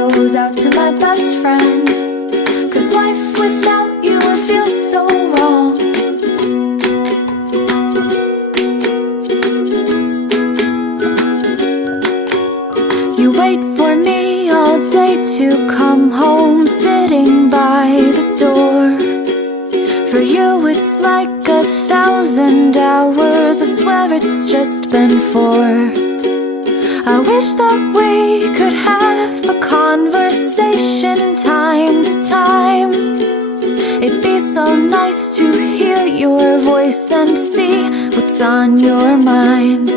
Goes out to my best friend, 'cause life without you would feel so wrong. You wait for me all day to come home, sitting by the door. For you it's like 1,000 hours, I swear it's just been 4. I wish that we could have a conversation time to time. It'd be so nice to hear your voice and see what's on your mind.